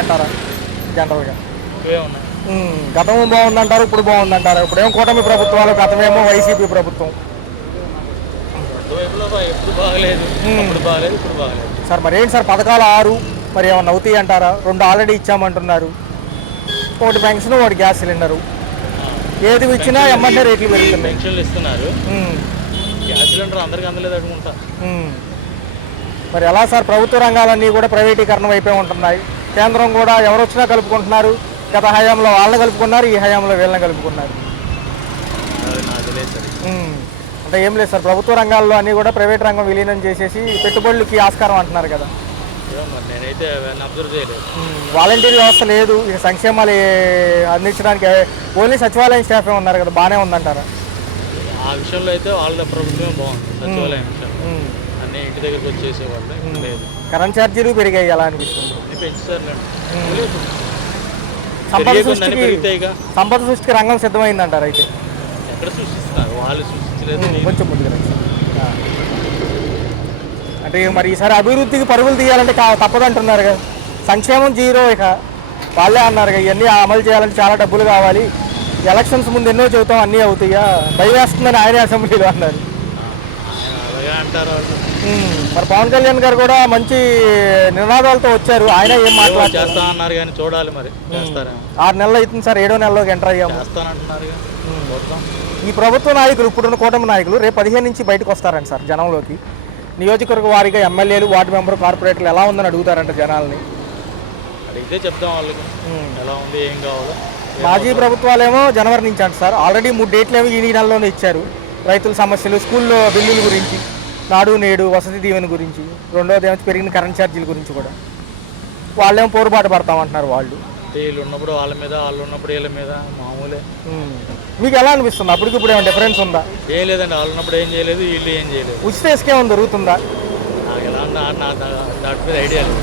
అంటారా జనరల్గా? గతం బాగుందంటారు, ఇప్పుడు బాగుందంటారు. ఇప్పుడేమో కూటమి ప్రభుత్వాలు, గతమేమో వైసీపీ ప్రభుత్వం. సార్ మరి ఏంటి సార్ పథకాలు 6 మరి ఏమన్నా అవుతాయి అంటారా? 2 ఆల్రెడీ ఇచ్చామంటున్నారు. ఒకటి పెన్షన్, ఒకటి గ్యాస్ సిలిండరు. ఏది ఇచ్చినా ఎమ్మెల్యే రేట్లు పెరుగుతున్నాయి. పెన్షన్లు ఇస్తున్నారు, గ్యాస్ సిలిండర్ అందరికీ అందలేదు అనుకుంటా. మరి ఎలా సార్? ప్రభుత్వ రంగాలన్నీ కూడా ప్రైవేటీకరణ వైపే ఉంటున్నాయి. కేంద్రం కూడా ఎవరు వచ్చినా కలుపుకుంటున్నారు. గత హయాంలో వాళ్ళని కలుపుకున్నారు, ఈ హయాంలో వీళ్ళని కలుపుకున్నారు. అంటే ఏం లేదు సార్, ప్రభుత్వ రంగాల్లో అన్నీ కూడా ప్రైవేట్ రంగం విలీనం చేసేసి పెట్టుబడులకి ఆస్కారం అంటున్నారు కదా. నేనైతే అబ్జర్వ్ చేయలేదు. వాలంటీర్ వ్యవస్థ లేదు, ఇక సంక్షేమాలు అందించడానికి ఓన్లీ సచివాలయం స్టాఫే ఉన్నారు కదా, బాగానే ఉందంటారా? ఆ విషయంలో అయితే వాళ్ళ ప్రభుత్వమే బాగుంది. సచివాలయం విషయం అన్నీ ఇంటి దగ్గరకు వచ్చేసేవాళ్ళు. లేదు, కరెంట్ ఛార్జీలు పెరిగాయి, ఎలా అనిపిస్తుంది? పెంచుతారు. సంపద సృష్టికి రంగం సిద్ధమైందంటారు అయితే? ఎక్కడ సృష్టిస్తున్నారు? వాళ్ళు సృష్టించలేదు. కొంచెం ముందుగా అంటే మరి ఈసారి అభివృద్ధికి పరుగులు తీయాలంటే తప్పదంటున్నారు కదా. సంక్షేమం 0, ఇక వాళ్ళే అన్నారు కదా ఇవన్నీ అమలు చేయాలంటే చాలా డబ్బులు కావాలి, ఎలక్షన్స్ ముందు ఎన్నో చెబుతాం అన్నీ అవుతాయా, భయవేస్తుందని ఆయనే అసెంబ్లీలో అన్నారు. మరి పవన్ కళ్యాణ్ గారు కూడా మంచి నినాదాలతో వచ్చారు, ఆయన ఏం మాట్లాడుతున్నారు కానీ చూడాలి మరి. 6 నెలలు అవుతుంది సార్, 7వ నెలలోకి ఎంటర్ అయ్యాము. ఈ ప్రభుత్వ నాయకులు, ఇప్పుడున్న కూటమి నాయకులు రేపు 15 నుంచి బయటకు వస్తారంట సార్ జనంలోకి. నియోజకవర్గ వారీగా ఎమ్మెల్యేలు, వార్డు మెంబర్, కార్పొరేటర్లు ఎలా ఉందని అడుగుతారంట జనాల్ని. అడిగితే చెప్తాం వాళ్ళకి ఎలా ఉంది, ఏం కావాలో. మాజీ ప్రభుత్వాలేమో జనవరి నుంచి అంట సార్, ఆల్రెడీ 3 డేట్లు ఏమో ఈ నెలలోనే ఇచ్చారు. రైతుల సమస్యలు, స్కూల్లో బిల్లుల గురించి, నాడు నేడు, వసతి దీవెన గురించి, రెండోది ఏమో పెరిగిన కరెంట్ ఛార్జీల గురించి కూడా వాళ్ళేమో పోరుబాటు పడతామంటున్నారు. వాళ్ళు వీళ్ళు ఉన్నప్పుడు వాళ్ళ మీద, వాళ్ళు ఉన్నప్పుడు వీళ్ళ మీద మామూలే. మీకు ఎలా అనిపిస్తుంది? అప్పటికి ఇప్పుడు ఏమైనా డిఫరెన్స్ ఉందా? ఏం లేదండి, వాళ్ళు ఉన్నప్పుడు ఏం చేయలేదు, వీళ్ళు ఏం చేయలేదు. ఉచిత ఇసుక ఏమైనా దొరుకుతుందా? నాకు ఎలా దాటి మీద ఐడియా లేదు.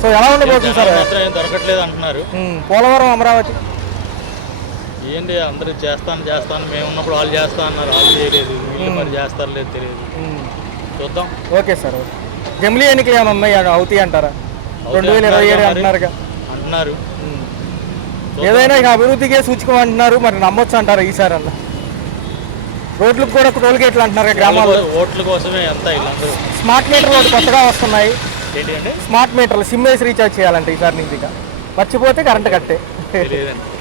సో ఎలా ఉండబోతుంది సార్? ఏం దొరకట్లేదు అంటున్నారు. పోలవరం, అమరావతి ఏంటి అందరూ చేస్తాను మేము ఉన్నప్పుడు వాళ్ళు చేస్తా అన్నారు, వాళ్ళు చేయలేదు. వీళ్ళు మరి చేస్తారు లేదు తెలియదు, చూద్దాం. Okay sir. జమిలీ ఎన్నికలు ఏమైనా ఉన్నాయి, అవుతాయి అంటారా? 2027 అంటున్నారు. ఏదైనా ఇక అభివృద్ధికే సూచకం అంటున్నారు, మరి నమ్మొచ్చు అంటారు ఈసారి అన్న? రోడ్లకు కూడా టోల్ గేట్లు అంటున్నారు గ్రామాల్లో. ఓట్ల కోసమే అంతా వీళ్ళందరూ. స్మార్ట్ మీటర్లు ఒకటి కొత్తగా వస్తున్నాయి. స్మార్ట్ మీటర్లు సిమ్ వేసి రీఛార్జ్ చేయాలంటే ఈసారి నుంచి. ఇక మర్చిపోతే కరెంట్ కట్టే.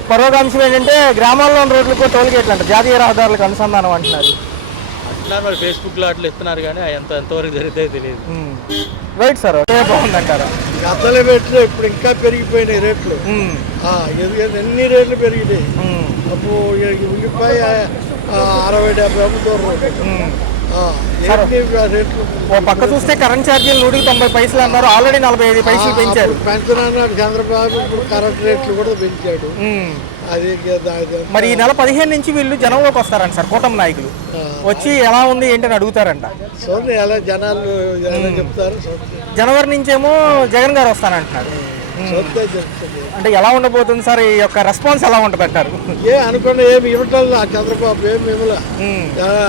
మరొక అంశం ఏంటంటే గ్రామాల్లో ఉన్న రోడ్లకు టోల్ గేట్లు అంట, జాతీయ రహదారులకు అనుసంధానం అంటున్నారు. మరి ఫేస్బుక్లో అట్లా ఇస్తున్నారు కానీ ఎంతవరకు జరిగితే తెలియదు. Right sir, బాగుందంటారా? గతలే రేట్లు ఇప్పుడు ఇంకా పెరిగిపోయినాయి రేట్లు. ఎన్ని రేట్లు పెరిగినాయి. అప్పుడు ఉల్లిపాయ 60-70 అమ్ముతారు. ఓ పక్క చూస్తే కరెంట్ ఛార్జీలు 190 పైసలు అన్నారు, ఆల్రెడీ 45 పైసలు పెంచారు. పెంచను అన్నాడు చంద్రబాబు, ఇప్పుడు కరెంట్ రేట్లు కూడా పెంచాడు. అది మరి ఈ నెల 15 నుంచి వీళ్ళు జనంలోకి వస్తారంట సార్ కూటమి నాయకులు. వచ్చి ఎలా ఉంది ఏంటని అడుగుతారంట. చూడండి ఎలా జనాలు చెప్తారు. జనవరి నుంచేమో జగన్ గారు వస్తానంటున్నారు. అంటే ఎలా ఉండబోతుంది సార్? ఈ యొక్క రెస్పాన్స్ ఎలా ఉంటుంది అంటారు? అనుకున్న ఏమి ఇవ్వటం చంద్రబాబు ఏమి ఇవ్వలే.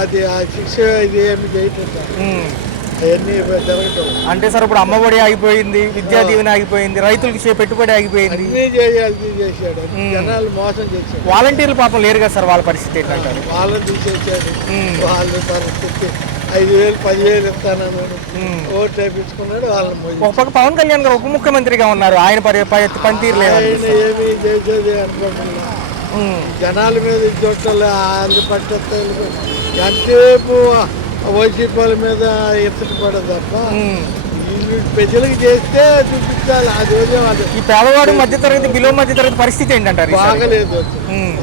అది శిక్ష ఇది ఏమి చేయట్లేదు, అవన్నీ జరగటం. అంటే సార్ ఇప్పుడు అమ్మఒడి ఆగిపోయింది, విద్యా దీవెన ఆగిపోయింది, రైతులకి పెట్టుబడి ఆగిపోయింది. చేశాడు, జనాలు మోసం చేశాడు. వాలంటీర్లు పాపం లేరు కదా సార్, వాళ్ళ పరిస్థితి ఏంటంటారు? వాళ్ళని తీసేసాడు. వాళ్ళ పరిస్థితి 5,000-10,000 ఇస్తానన్నాడు, ఓట్లు వేయించుకున్నాడు. వాళ్ళని ఒక పక్క పవన్ కళ్యాణ్ గారు ఉప ముఖ్యమంత్రిగా ఉన్నారు, ఆయన పనితీరు లేదు. ఆయన ఏమి చేసేది అనుకుంటున్నా. జనాల మీద చోట్ల వాళ్ళు పట్టేస్తారు. ఎంతసేపు వైసీపీ వాళ్ళ మీద ఎత్తుటి పడదు తప్ప ప్రజలకు చేస్తే చూపించాలి. అది ఈ పేదవాడు మధ్యతరగతి, బిలో మధ్యతరగతి పరిస్థితి ఏంటంటారు? బాగలేదు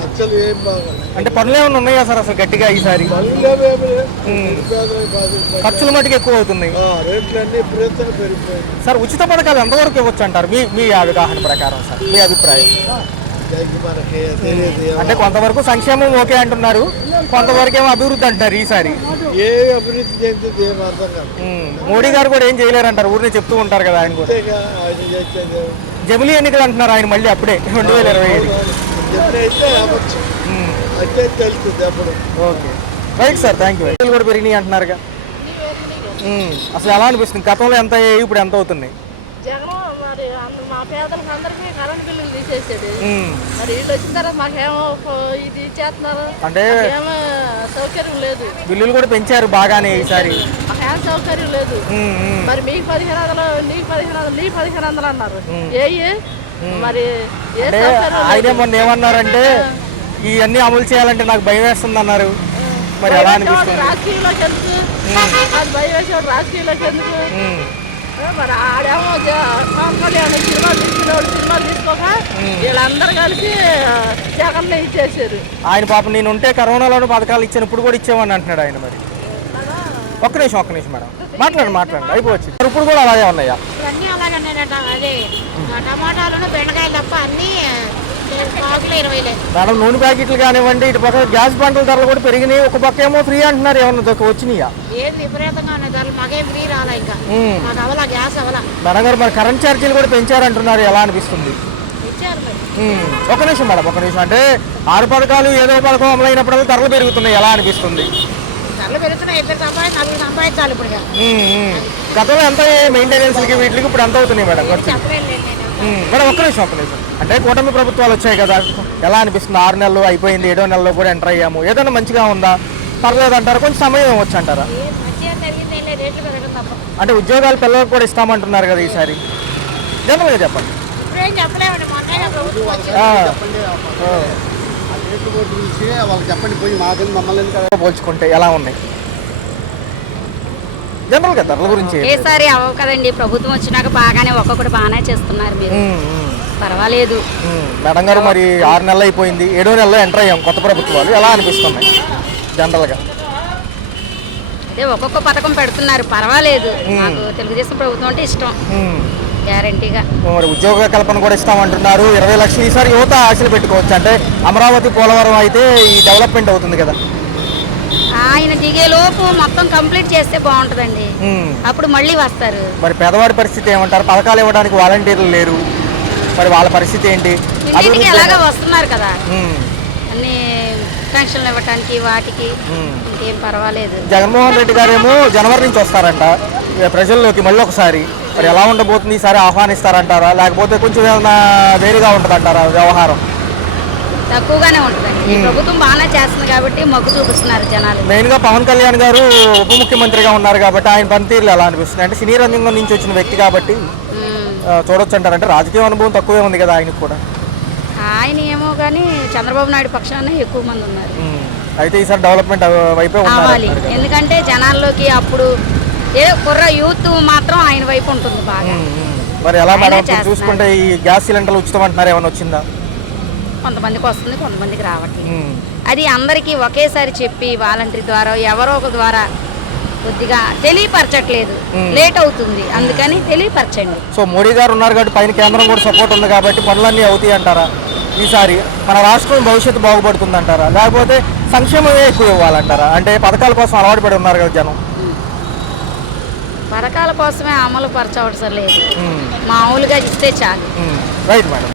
అసలు, ఏం బాగాలేదు. అంటే పనులు ఏమైనా ఉన్నాయా సార్ అసలు గట్టిగా ఈసారి? ఖర్చులు మటుకు ఎక్కువ అవుతున్నాయి, రేట్లు అన్ని విపరీతంగా పెరిగిపోయాయి. సార్ ఉచిత పథకాలు ఎంతవరకు ఇవ్వచ్చు అంటారు మీ అవగాహన ప్రకారం సార్, మీ అభిప్రాయం? అంటే కొంతవరకు సంక్షేమం ఓకే అంటున్నారు, కొంతవరకు ఏమో అభివృద్ధి అంటారు ఈసారి. ఏ అభివృద్ధి చెందింది ఏం అర్థం కాదు. మోడీ గారు కూడా ఏం చేయలేరంటారు, ఊరినే చెప్తూ ఉంటారు కదా ఆయన కూడా. జమిలీ ఎన్నికలు అంటున్నారు ఆయన మళ్ళీ అప్పుడే 2025. Okay right sir, thank you. రేట్లు కూడా పెరిగినాయి అంటున్నారుగా, అసలు ఎలా అనిపిస్తుంది? గతంలో ఎంత అయ్యాయి, ఇప్పుడు ఎంత అవుతున్నాయి? పేదలకు అందరికీ కరెంట్ బిల్లులు తీసేసాడు. ఉమ్. మరి వీళ్ళు వచ్చిన తర్వాత మాకేమో ఇది ఇచ్చేస్తున్నారు, అంటే ఏమో సౌకర్యం లేదు. బిల్లులు కూడా పెంచారు బాగానే ఈసారి. మాకేం సౌకర్యం లేదు. ఉమ్, ఉమ్. మరి మీకు 1500, నీకు 1500, నీకు 1500 అన్నారు. మరి ఏ అంటే సౌకర్యం ఆయనే లేదు. మొన్న ఏమన్నారంటే ఇవన్నీ అమలు చేయాలంటే నాకు భయం వేస్తుంది అన్నారు. మరి ఎలా అనిపిస్తుంది? రాజకీయంలోకి ఎందుకు అది భయం వేసేవాడు, రాజకీయంలోకి ఎందుకు? ఉమ్, మరి ఆడేమో పవన్ కళ్యాణ్ సినిమాలు తీసుకునేవాడు, సినిమాలు తీసుకోక వీళ్ళందరూ కలిసి జగన్నే ఇచ్చేసారు. ఆయన పాపం నేను ఉంటే కరోనాలోని పథకాలు ఇచ్చాను ఇప్పుడు కూడా ఇచ్చేవాడిని అంటున్నాడు ఆయన. మరి ఒక్క నిమిషం మేడం మాట్లాడండి అయిపోవచ్చు. మరి ఇప్పుడు కూడా అలాగే ఉన్నాయా? ఇవన్నీ అలాగే ఉన్నాయట. అదే టమాటాలను బెండకాయలు తప్ప అన్నీ పాకులు 20 మేడం నూనె ప్యాకెట్లు కానివ్వండి, ఇటు పక్క గ్యాస్ బండ్ల ధరలు కూడా పెరిగినాయి. ఒక పక్క ఏమో ఫ్రీ అంటున్నారు, ఏమన్నా వచ్చినాయా? ఏది విపరీతంగా ఉన్నాయి ధరలు. మాకేం ఫ్రీ రాలా, ఇంకా మాకు అవలా గ్యాస్ అవలా. మేడం గారు మరి కరెంట్ ఛార్జీలు కూడా పెంచారంటున్నారు, ఎలా అనిపిస్తుంది? ఇచ్చారు మరి. ఒక నిమిషం మేడం అంటే 6 పథకాలు ఏదో పథకం అమలైనప్పుడు ధరలు పెరుగుతున్నాయి, ఎలా అనిపిస్తుంది? ధరలు పెరుగుతున్నాయి. 2 సంపాదించి 4 సంపాదించాలి ఇప్పుడు. గతంలో ఎంత మెయింటెనెన్స్కి వీటికి ఇప్పుడు ఎంత అవుతున్నాయి మేడం ఖర్చు? చెప్పలేదు నేను. మేడం ఒక్క నిమిషం అంటే కూటమి ప్రభుత్వాలు వచ్చాయి కదా, ఎలా అనిపిస్తుంది? 6 నెలలు అయిపోయింది, 7వ నెలలో కూడా ఎంటర్ అయ్యాము. ఏదైనా మంచిగా ఉందా, పర్లేదు అంటారా, కొంచెం సమయం వచ్చి అంటారా? మంచిగా జరిగింది ఏం లేదు, రేట్లు పెరగడం తప్ప. అంటే ఉద్యోగాలు పిల్లలకు కూడా ఇస్తామంటున్నారు కదా ఈసారి, జనరల్గా చెప్పండి. ఇప్పుడేం చెప్పలేమండి, మొన్న ప్రభుత్వం వచ్చింది. వాళ్ళకి చెప్పండి పోయి మాకు మమ్మల్ని పోల్చుకుంటే ఎలా ఉన్నాయి జనరల్గా ధరల గురించి? ఏసారి అవ్వవు కదండి, ప్రభుత్వం వచ్చినాక బాగానే ఒక్కొక్కటి బాగానే చేస్తున్నారు మీరు, పర్వాలేదు. మేడం గారు మరి 6 నెలలు అయిపోయింది, 7వ నెలలో ఎంటర్ అయ్యాం కొత్త ప్రభుత్వాలు, ఎలా అనిపిస్తున్నాయి జనరల్గా? అదే ఒక్కొక్క పథకం పెడుతున్నారు, పర్వాలేదు. నాకు తెలుగుదేశం ప్రభుత్వం అంటే ఇష్టం, గ్యారంటీగా. మరి ఉద్యోగ కల్పన కూడా ఇస్తామంటున్నారు, 20 లక్షలు ఈసారి యువత ఆశలు పెట్టుకోవచ్చు. అంటే అమరావతి పోలవరం అయితే ఈ డెవలప్మెంట్ అవుతుంది కదా, ఆయన దిగేలోపు మొత్తం కంప్లీట్ చేస్తే బాగుంటుందండి, అప్పుడు మళ్ళీ వస్తారు. మరి పేదవాడి పరిస్థితి ఏమంటారు? పథకాలు ఇవ్వడానికి వాలంటీర్లు లేరు, మరి వాళ్ళ పరిస్థితి ఏంటి? ఇంటికి ఎలాగా వస్తున్నారు కదా అన్ని పెన్షన్లు ఇవ్వటానికి వాటికి, ఇంకేం పర్వాలేదు. జగన్మోహన్ రెడ్డి గారేమో జనవరి నుంచి వస్తారంట ప్రజల్లోకి మళ్ళీ ఒకసారి. మరి ఎలా ఉండబోతుంది ఈసారి? ఆహ్వానిస్తారంటారా, లేకపోతే కొంచెం ఏమైనా వేరుగా ఉంటుందంటారా వ్యవహారం? తక్కువగానే ఉంటుందండి, ఈ ప్రభుత్వం బాగానే చేస్తుంది కాబట్టి మొగ్గు చూపిస్తున్నారు జనాలు. మెయిన్గా పవన్ కళ్యాణ్ గారు ఉప ముఖ్యమంత్రిగా ఉన్నారు కాబట్టి ఆయన పనితీరులు ఎలా అనిపిస్తుంది? అంటే సినీ రంగం నుంచి వచ్చిన వ్యక్తి కాబట్టి చూడొచ్చు అంటారు. అంటే రాజకీయ అనుభవం తక్కువే ఉంది కదా ఆయనకు కూడా. ఆయన ఏమో కానీ చంద్రబాబు నాయుడు పక్షాన ఎక్కువ మంది ఉన్నారు. అయితే ఈసారి డెవలప్మెంట్ వైపే కావాలి, ఎందుకంటే జనాల్లోకి అప్పుడు కుర్ర యూత్ మాత్రం ఆయన వైపు ఉంటుంది బాగా. మరి ఎలా మేడం చూసుకుంటే ఈ గ్యాస్ సిలిండర్లు ఉచితం అంటున్నారు, ఏమైనా వచ్చిందా? కొంతమందికి వస్తుంది, కొంతమందికి రావట్లేదు. అది అందరికీ ఒకేసారి చెప్పి వాలంటీర్ ద్వారా ఎవరో ఒక ద్వారా కొద్దిగా తెలియపరచట్లేదు, లేట్ అవుతుంది, అందుకని తెలియపరచండి. సో మోడీ గారు ఉన్నారు కాబట్టి పైన కేంద్రం కూడా సపోర్ట్ ఉంది కాబట్టి పనులన్నీ అవుతాయి అంటారా? ఈసారి మన రాష్ట్రం భవిష్యత్తు బాగుపడుతుంది అంటారా, లేకపోతే సంక్షేమమే ఎక్కువ ఇవ్వాలంటారా? అంటే పథకాల కోసం అలవాటు పడి ఉన్నారు కదా జనం. పథకాల కోసమే అమలు పరచవలసిన లేదు, మామూలుగా ఇస్తే చాలు. Right madam.